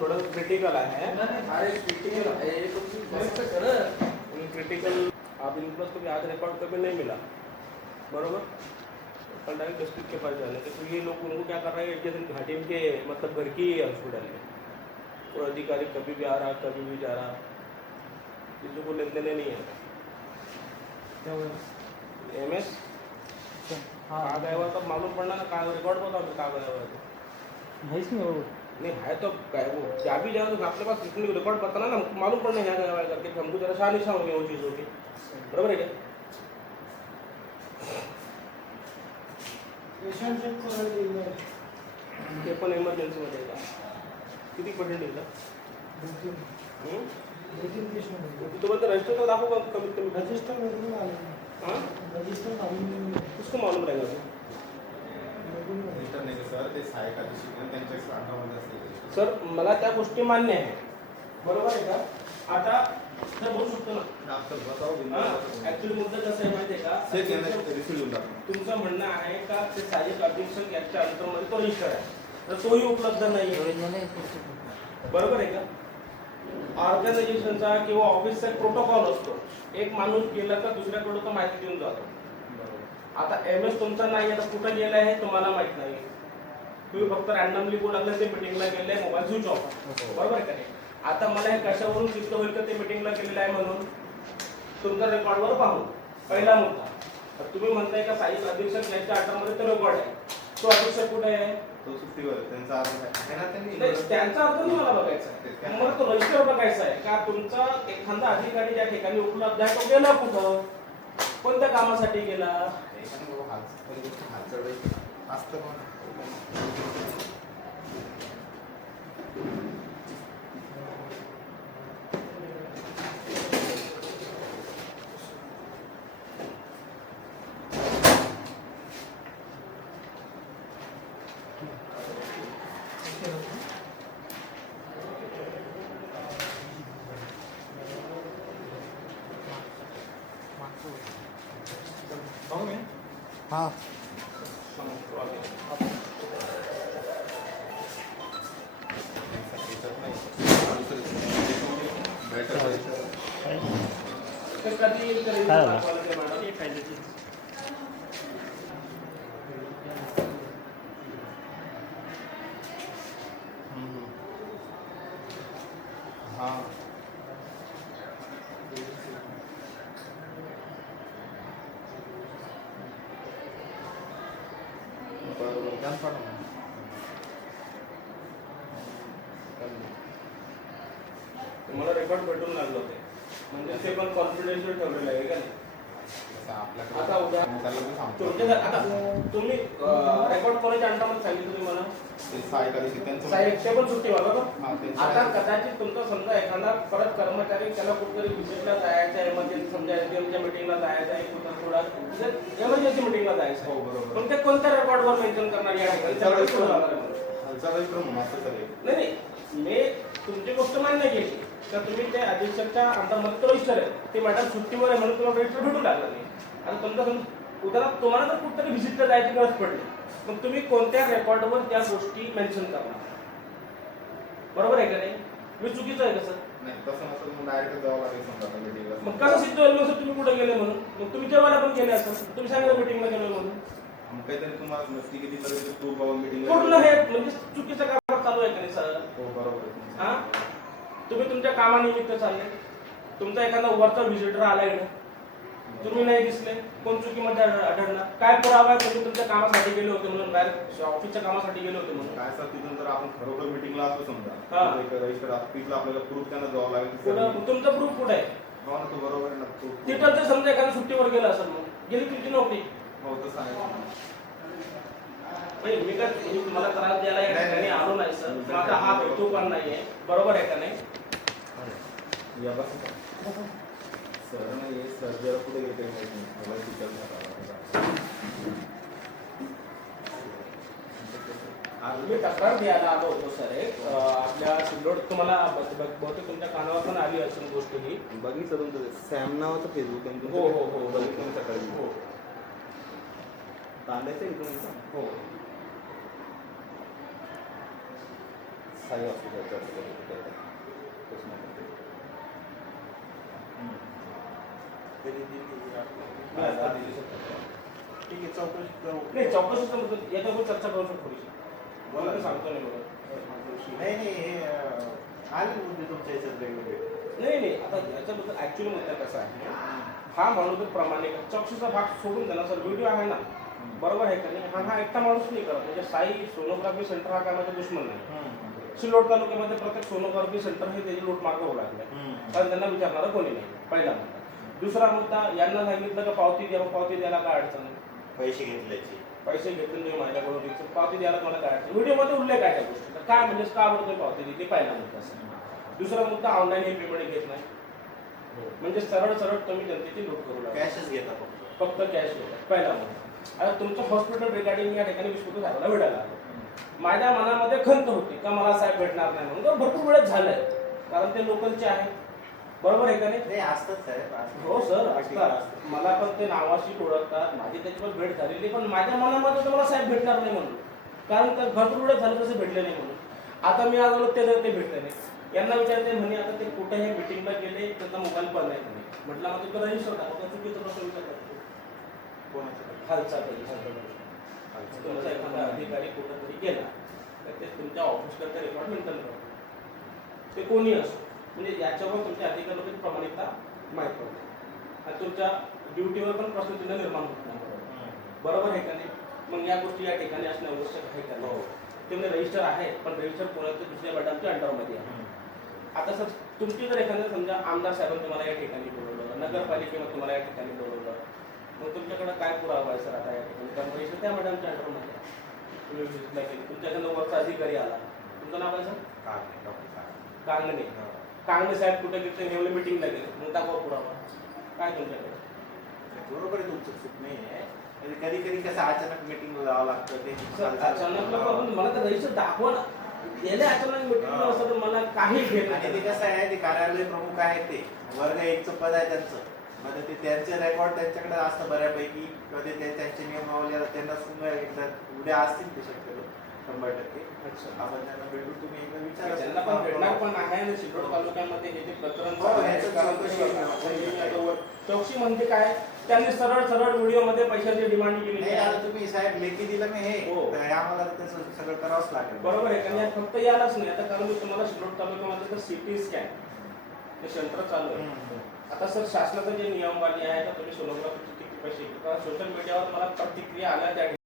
थोडं क्रिटिकल आहे. अरे क्रिटिकल है तो मस्त कर. क्रिटिकल आप इनप्लस को भी आज रिकॉर्ड कभी नहीं मिला, बरोबर. कंडक्टर डिस्ट्रिक्ट के पास जाने तो ये लोग उनको क्या कर रहे हैं, एक दिन घाटी के मतलब घर की हॉस्पिटल में और अधिकारी कभी भी आ रहा कभी भी जा रहा, चीज़ों को लेन देने नहीं है. MS हाँ गया हुआ तब मालूम पड़ना ना, कहाँ रिकॉर्ड बताओ कहाँ गया हुआ है. नहीं है तो वो क्या भी जाओ तो आपके पास रिकॉर्ड बताना ना, मालूम पड़ना यहाँ गया हुआ है करके, हमको जरा शाह निशा होंगे वो चीज़ों की, बराबर है क्या. ते पण इमर्जन्सीमध्ये आहे का, किती पेशंट आहे का. तुम्हाला रजिस्टर तो दाखवू का कमीत कमी. रजिस्टर हां रजिस्टर उसको मालूम रहेगा रजिस्टर नाही सर, ते सहाय्यक अधिक्षक त्यांच्या अंडरमध्ये असते. सर. मला त्या गोष्टी मान्य आहे, बरोबर आहे का. आता सर बोलू शकतो ना. ऍक्च्युअली मुद्दा कसं आहे माहिती आहे का, तुमचं म्हणणं आहे का ते सहाय्यक अधीक्षक याच्या अंतर्मध्ये तो रजिस्टर आहे, तर तोही उपलब्ध नाही, बरोबर आहे का. ऑर्गनायझेशनचा किंवा ऑफिसचा एक प्रोटोकॉल असतो, एक माणूस गेला तर दुसऱ्याकडे तो माहिती देऊन जातो. आता MS तुमचा नाही, आता कुठं गेला आहे तुम्हाला माहित नाही, तुम्ही फक्त रॅन्डमली बोलायला ते मिटिंगला गेले, मोबाईल स्विच ऑफ, बरोबर आहे का नाही. आता मला हे कशावरून सिद्ध होईल का ते मिटिंगला गेलेलं आहे म्हणून, तुमच्या रेकॉर्डवर पाहून. पहिला मुद्दा. तर तुम्ही म्हणताय का सहाय्यक अधीक्षक याच्या अटकमध्ये तो रेकॉर्ड आहे, तो अधीक्षक कुठे आहे, तो सुट्टीवर आहे. त्यांचा अर्थ आहे ना, त्यांनी त्यांचा अर्थ नाही मला बघायचा आहे, मला तो रजिस्टर बघायचा आहे का तुमचा एखादा अधिकारी ज्या ठिकाणी उपलब्ध आहे तो गेला कुठं, कोणत्या कामासाठी गेला. हाँ हाँ मला रेकॉर्ड भेटून लागलं होते, म्हणजे ते पण कॉन्फिडेन्शियल ठेवलेलं आहे का नाही. आता उद्या आता तुम्ही रेकॉर्ड कॉलेज अंडरमध्ये सांगितलं तुम्ही मला, साहेब ते पण सुट्टीवर बरोबर. आता कदाचित तुमचा समजा एखादा परत कर्मचारी त्याला कुठेतरी विजिटला जायचं, एमर्जन्सी समजा SDMच्या मीटिंगला जायचं आहे, थोडा एमर्जन्सी मीटिंगला जायचं आहे, बरोबर. पण ते कोणत्या रेकॉर्डवर मेन्शन करणार या ठिकाणी. नाही मी तुमची गोष्ट मान्य केली तर तुम्ही त्या अधीक्षकच्या अंतर्गत रजिस्टर आहे, ते मॅडम सुट्टीवर आहे म्हणून तुम्हाला रजिस्टर भेटू लागला नाही. आता तुमचा उद्या तुम्हाला जर कुठेतरी व्हिजिटला जायची गरज पडली, मग तुम्ही कोणत्या रेकॉर्डवर त्या गोष्टी मेन्शन करणार, बरोबर आहे का नाही. मी चुकीचं आहे कसं नाही, तसं नसेल मग डायरेक्ट जावं लागेल समजा मीटिंगला. मग कसं सिद्ध होईल मग तुम्ही कुठे गेले म्हणून. मग तुम्ही जेवायला पण गेले असाल, तुम्ही सांगितलं मीटिंगला गेलो म्हणून, मग काहीतरी तुम्हाला नसती किती तरी प्रूफ बाबा मीटिंग पूर्ण हे म्हणजे चुकीचं काम चालू आहे का नाही सर. हो बरोबर आहे. हा तुम्ही तुमच्या कामानिमित्त चालले, तुमचा एखादा वरचा व्हिजिटर आला इकडे, तुम्ही नाही दिसले, कोण चुकीमध्ये आढळणार, काय पुरावा आहे तुम्ही तुमच्या कामासाठी गेले होते म्हणून, बाहेर ऑफिसच्या कामासाठी गेले होते म्हणून. काय सर तिथून जर आपण खरोखर मीटिंगला असतो समजा, रजिस्टर ऑफिसला आपल्याला प्रूफ त्यांना द्यावं लागेल. तुमचा प्रूफ कुठे आहे. हो ना, तो बरोबर आहे ना. तिथं जर समजा एखादा सुट्टीवर गेला असेल, मग गेली तुमची नोकरी. हो तसं आहे. मी काय तुम्हाला त्रास द्यायला या ठिकाणी आलो नाही सर, माझा हा हेतू पण नाहीये, बरोबर आहे का नाही. या बस सर नाही सर जरा पुढे घेते मोबाईल टीचर मी तक्रार द्यायला आलो होतो सर आपल्या सिल्लोड तुम्हाला बहुतेक तुमच्या कानावर पण आली असेल गोष्ट ही. बघितलं तुमचं सॅम नावाचं फेसबुक आहे हो हो हो बघितलं मी सकाळी. हो तांड्याचं आहे तुमचं हो साई हॉस्पिटलचं ठीक आहे, चौकशी करू. नाही चौकशीचं म्हणजे याच्यावर चर्चा करू शकतो थोडीशी. मला तर सांगतो नाही बघा. नाही नाही हे आले मुद्दे तुमच्या याच्यात वेगवेगळे. नाही नाही आता याच्याबद्दल ऍक्च्युअली मुद्दा कसा आहे हा माणूस जर प्रामाणिक चौकशीचा भाग सोडून द्या ना सर व्हिडिओ आहे ना बरोबर आहे का नाही हा एकटा माणूस नाही करत म्हणजे साई सोनोग्राफी सेंटर हा काय माझा दुश्मन नाही. सिल्लोड तालुक्यामध्ये प्रत्येक सोनोग्राफी सेंटर हे त्याची लूट मार्ग होऊ लागले कारण त्यांना विचारणारं कोणी नाही पहिला मुद्दा. दुसरा मुद्दा यांना सांगितलं का पावती द्या पावती द्यायला काय अडचण नाही. पैसे घेतल्याची पैसे घेतले नाही माझ्याकडून पावती द्यायला मला काय अडचण व्हिडिओमध्ये उल्लेख आहे त्या गोष्टीचा काय म्हणजे का बरं तुम्ही पावती दिली पहिला मुद्दा असेल. दुसरा मुद्दा ऑनलाईन हे पेमेंट घेत नाही म्हणजे सरळ सरळ तुम्ही जनतेची लूट करू लागला कॅशच घेता फक्त कॅश घेतात पहिला मुद्दा. आता तुमचं हॉस्पिटल रिगार्डिंग या ठिकाणी विश्वत साहेबांना भेटायला आलो माझ्या मनामध्ये खंत होती का मला साहेब भेटणार नाही म्हणून भरपूर वेळेस झालंय कारण ते लोकलचे आहे बरोबर आहे का नाही. नाही असतात साहेब असतात. हो सर असतात मला पण ते नावाशी ओळखतात माझी त्याच्यावर भेट झालेली पण माझ्या मनामध्ये तर मला साहेब भेटणार नाही म्हणून कारण का भरपूर वेळेस झालं तसे भेटले नाही म्हणून. आता मी आज आलो ते भेटले नाही यांना विचारते म्हणे आता ते कुठेही मिटिंगला गेले त्यांचा मोबाईल पण नाही म्हणे म्हटलं मग तुला रजिस्टर टाकतो चुकीचं कसं विचार करतो खालचा तुमचा एखादा अधिकारी कुठंतरी गेला तर ते तुमच्या ऑफिसकडे रेकॉर्ड मेंटेन करतो ते कोणी असो म्हणजे याच्यावर तुमच्या अधिकाऱ्याची प्रामाणिकता माहीत पडते आणि तुमच्या ड्युटीवर पण प्रश्नचिन्ह निर्माण होत नाही बरोबर आहे का नाही. मग या गोष्टी या ठिकाणी असणं आवश्यक आहे का नाही. ते म्हणजे रजिस्टर आहे पण रजिस्टर कोणाच्या दुसऱ्या मॅडमच्या अंडरमध्ये आहे. आता सर तुमची जर एखाद्या समजा आमदार साहेबांनी तुम्हाला या ठिकाणी बोलवलं नगरपालिकेनं तुम्हाला या ठिकाणी बोलवलं मग तुमच्याकडे काय पुरावा आहे सर आता या ठिकाणी कारण रजिस्टर त्या मॅडमच्या अंडरमध्ये तुम्ही विजिटला केली तुमच्याकडनं वरचा अधिकारी आला तुमचं नाव आहे सर कांगणे कांगणे साहेब कुठे गेले नेमले मिटिंगला गेले मग दाखवा पुरावा काय तुमच्याकडे. बरोबर आहे तुमचं चूक नाही आहे कधी कधी कसं अचानक मीटिंग लावावं लागतं ते अचानक मला तर रजिस्टर दाखवा ना गेले अचानक मिटिंगला असं तर मला काही घेत आणि ते कसं आहे ते कार्यालय प्रमुख आहे ते वर्ग एकचं पद आहे त्यांचं म्हणजे ते त्यांचे रेकॉर्ड त्यांच्याकडे असतं बऱ्यापैकी किंवा ते त्यांचे नियमावली त्यांना सुद्धा एकदा उद्या असतील ते शक्यतो 100%. आपण त्यांना भेटून तुम्ही एकदा विचारा त्यांना पण भेटणार पण आहे आणि सिल्लोड तालुक्यामध्ये हे जे प्रकरण हो, ह्याचं चौकशी चौकशी म्हणजे काय त्यांनी सरळ सरळ व्हिडिओमध्ये पैशाची डिमांड केली नाही आता तुम्ही साहेब लेखी दिलं नाही हे हो. तर आम्हाला त्याचं सगळं करावंच लागेल बरोबर आहे कारण फक्त यालाच नाही आता कारण मी तुम्हाला सिल्लोड तालुक्यामध्ये तर सिटी स्कॅन हे सेंटर चालू आहे. आता सर शासनाचं जे नियमवाली आहे तर तुम्ही सोनोग्राफीचे किती पैसे कारण सोशल मीडियावर मला प्रतिक्रिया आल्या त्या